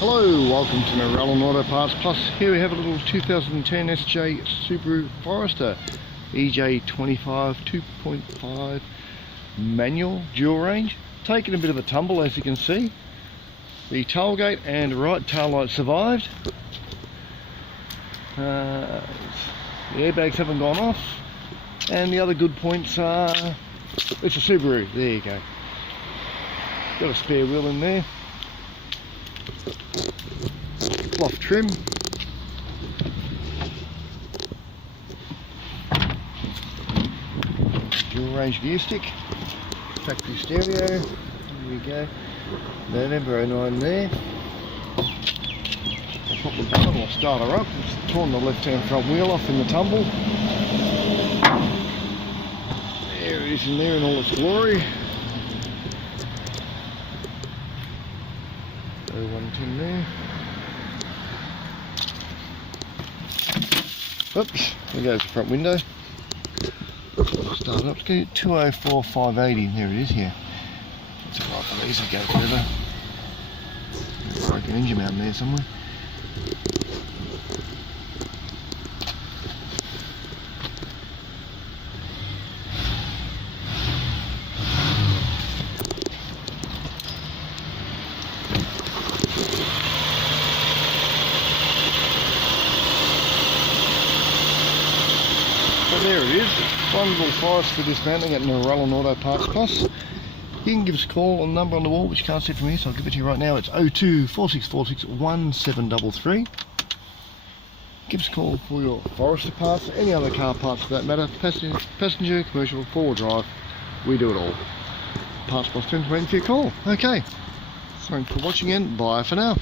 Hello, welcome to Narellan Auto Parts Plus. Here we have a little 2010 SJ Subaru Forester EJ25 2.5 manual dual range. Taking a bit of a tumble, as you can see. The tailgate and right tail light survived. The airbags haven't gone off, and the other good points are it's a Subaru. There you go. Got a spare wheel in there. Cloth trim. Dual range gear stick. Factory stereo. There we go. November 09 there. I'll pop the button, I'll start her up. It's torn the left hand front wheel off in the tumble. There it is in there in all its glory. 110 there. Oops, there goes the front window. Start up, let's go 204 580, there it is here. That's alright for these, will go further. Broken engine mount there somewhere. So there it is, one little Forester dismantling at Narellan Auto Parts Plus. You can give us a call on the number on the wall, which you can't see from here, so I'll give it to you right now. It's 02 4646 1733. Give us a call for your Forester parts, any other car parts for that matter, passenger, commercial, four-wheel drive, we do it all. Parts Plus 10 waiting for your call. Okay, thanks for watching and bye for now.